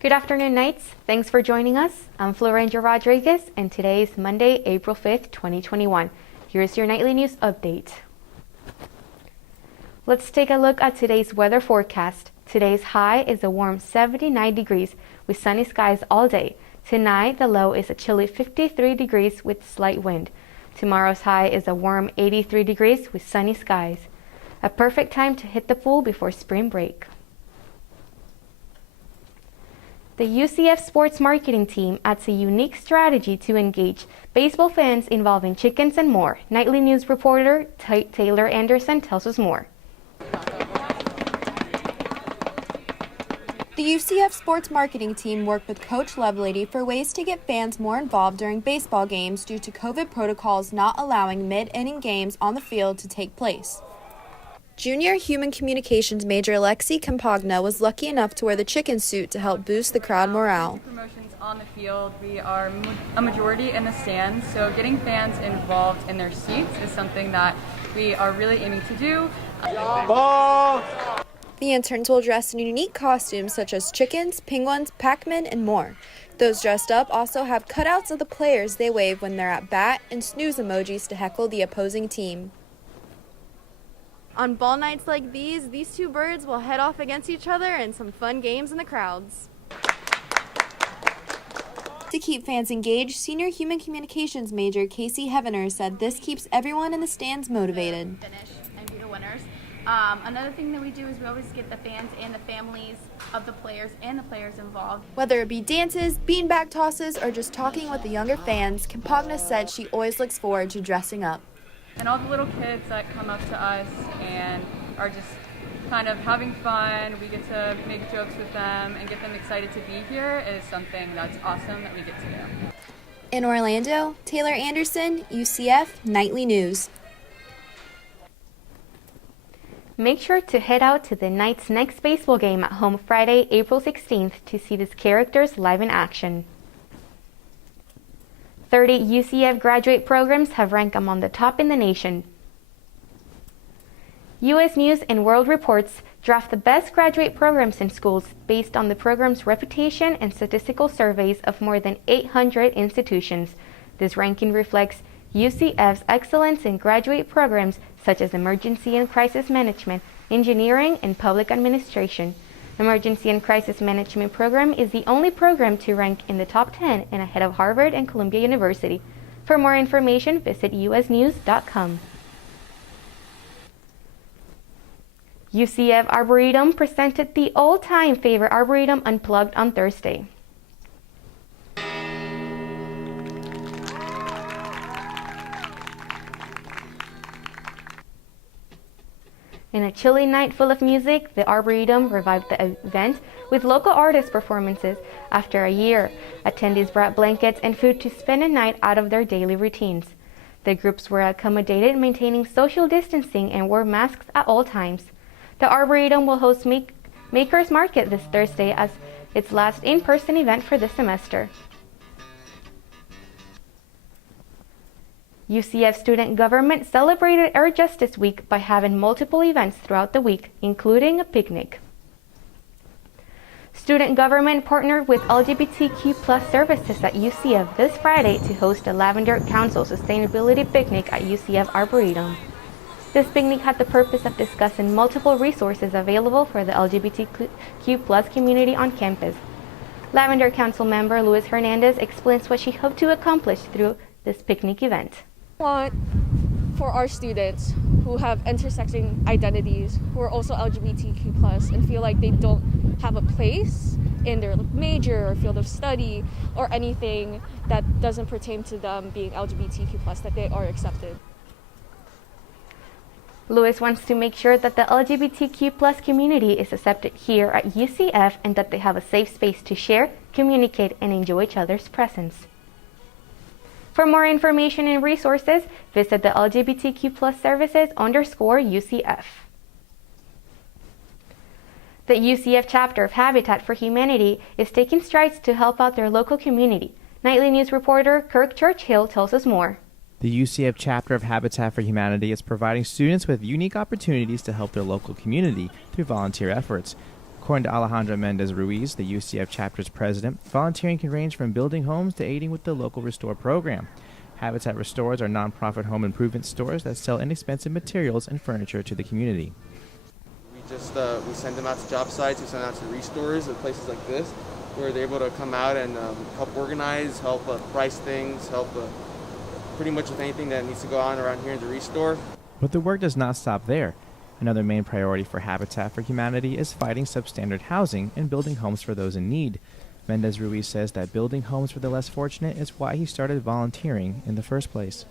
Good afternoon, Knights. Thanks for joining us. I'm Florangel Rodríguez, and today is Monday, April 5th, 2021. Here's your nightly news update. Let's take a look at today's weather forecast. Today's high is a warm 79 degrees with sunny skies all day. Tonight, the low is a chilly 53 degrees with slight wind. Tomorrow's high is a warm 83 degrees with sunny skies. A perfect time to hit the pool before spring break. The UCF sports marketing team adds a unique strategy to engage baseball fans involving chickens and more. Nightly news reporter Taylor Anderson tells us more. The UCF sports marketing team worked with Coach Lovelady for ways to get fans more involved during baseball games due to COVID protocols not allowing mid-inning games on the field to take place. Junior Human Communications major Lexi Campagna was lucky enough to wear the chicken suit to help boost the crowd morale. Promotions on the field, we are a majority in the stands, so getting fans involved in their seats is something that we are really aiming to do. The interns will dress in unique costumes such as chickens, penguins, Pac-Man, and more. Those dressed up also have cutouts of the players they wave when they're at bat and snooze emojis to heckle the opposing team. On ball nights like these two birds will head off against each other in some fun games in the crowds. To keep fans engaged, Senior Human Communications major Casey Heavener said this keeps everyone in the stands motivated. Finish and be the winners. Another thing that we do is we always get the fans and the families of the players involved. Whether it be dances, beanbag tosses, or just talking with the younger fans, Campagna said she always looks forward to dressing up. And all the little kids that come up to us and are just kind of having fun, we get to make jokes with them and get them excited to be here is something that's awesome that we get to do. In Orlando, Taylor Anderson, UCF Nightly News. Make sure to head out to the Knights' next baseball game at home Friday, April 16th to see these characters live in action. 30 UCF graduate programs have ranked among the top in the nation. U.S. News and World Reports draft the best graduate programs in schools based on the program's reputation and statistical surveys of more than 800 institutions. This ranking reflects UCF's excellence in graduate programs such as Emergency and Crisis Management, Engineering, and Public Administration. Emergency and Crisis Management program is the only program to rank in the top 10 and ahead of Harvard and Columbia University. For more information, visit usnews.com. UCF Arboretum presented the all-time favorite Arboretum Unplugged on Thursday. In a chilly night full of music, the Arboretum revived the event with local artist performances. After a year, attendees brought blankets and food to spend a night out of their daily routines. The groups were accommodated, maintaining social distancing and wore masks at all times. The Arboretum will host Makers Market this Thursday as its last in-person event for this semester. UCF Student Government celebrated Air Justice Week by having multiple events throughout the week, including a picnic. Student Government partnered with LGBTQ+ services at UCF this Friday to host a Lavender Council Sustainability Picnic at UCF Arboretum. This picnic had the purpose of discussing multiple resources available for the LGBTQ+ community on campus. Lavender Council member Luis Hernandez explains what she hoped to accomplish through this picnic event. Want for our students who have intersecting identities, who are also LGBTQ+, and feel like they don't have a place in their major or field of study or anything that doesn't pertain to them being LGBTQ+, that they are accepted. Lewis wants to make sure that the LGBTQ+ community is accepted here at UCF and that they have a safe space to share, communicate, and enjoy each other's presence. For more information and resources, visit the LGBTQ+ services_UCF. The UCF chapter of Habitat for Humanity is taking strides to help out their local community. Nightly News reporter Kirk Churchill tells us more. The UCF chapter of Habitat for Humanity is providing students with unique opportunities to help their local community through volunteer efforts. According to Alejandra Mendez Ruiz, the UCF chapter's president, volunteering can range from building homes to aiding with the local Restore program. Habitat Restores are nonprofit home improvement stores that sell inexpensive materials and furniture to the community. We send them out to job sites, we send them out to restores and places like this, where they're able to come out and help organize, help price things, help pretty much with anything that needs to go on around here in the restore. But the work does not stop there. Another main priority for Habitat for Humanity is fighting substandard housing and building homes for those in need. Mendez Ruiz says that building homes for the less fortunate is why he started volunteering in the first place.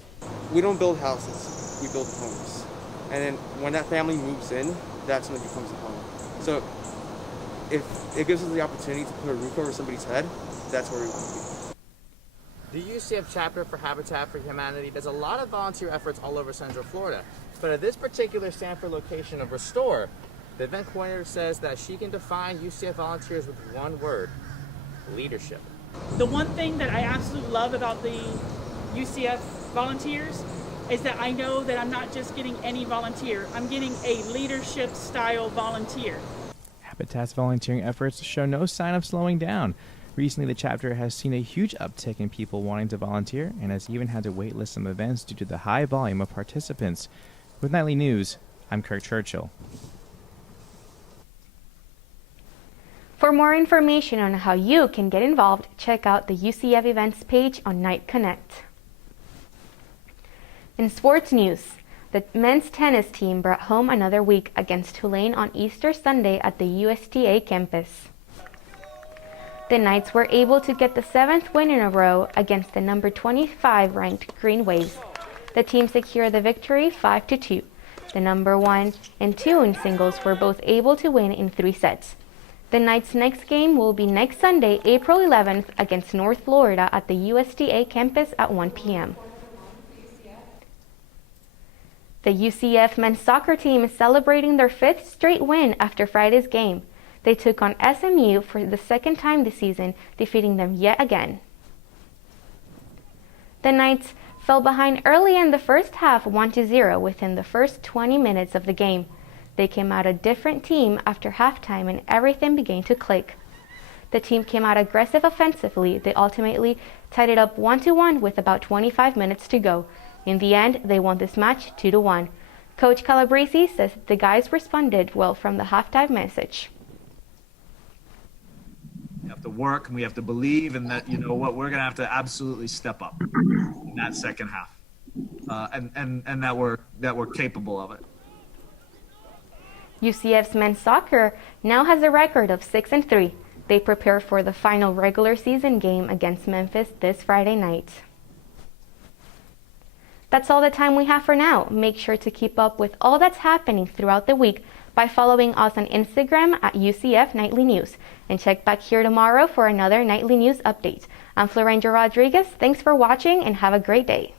We don't build houses, we build homes. And then when that family moves in, that's when it becomes a home. So if it gives us the opportunity to put a roof over somebody's head, that's where we want to be. The UCF chapter for Habitat for Humanity does a lot of volunteer efforts all over Central Florida. But at this particular Sanford location of Restore, the event coordinator says that she can define UCF volunteers with one word: leadership. The one thing that I absolutely love about the UCF volunteers is that I know that I'm not just getting any volunteer, I'm getting a leadership style volunteer. Habitat's volunteering efforts show no sign of slowing down. Recently, the chapter has seen a huge uptick in people wanting to volunteer and has even had to waitlist some events due to the high volume of participants. With Nightly News, I'm Kirk Churchill. For more information on how you can get involved, check out the UCF events page on Night Connect. In sports news, the men's tennis team brought home another week against Tulane on Easter Sunday at the USTA campus. The Knights were able to get the 7th win in a row against the number 25 ranked Green Waves. The team secured the victory 5-2. The number 1 and 2 in singles were both able to win in 3 sets. The Knights' next game will be next Sunday, April 11th against North Florida at the USTA campus at 1 p.m. The UCF men's soccer team is celebrating their 5th straight win after Friday's game. They took on SMU for the 2nd time this season, defeating them yet again. The Knights fell behind early in the first half 1-0 within the first 20 minutes of the game. They came out a different team after halftime and everything began to click. The team came out aggressive offensively. They ultimately tied it up 1-1 with about 25 minutes to go. In the end, they won this match 2-1. Coach Calabrese says the guys responded well from the halftime message. We have to work and we have to believe, and that, you know what, we're going to have to absolutely step up in that second half, and that we're capable of it. UCF's men's soccer now has a record of 6-3. They prepare for the final regular season game against Memphis this Friday night. That's all the time we have for now. Make sure to keep up with all that's happening throughout the week by following us on Instagram at UCF Knightly News. And check back here tomorrow for another Nightly News update. I'm Florangel Rodríguez. Thanks for watching and have a great day.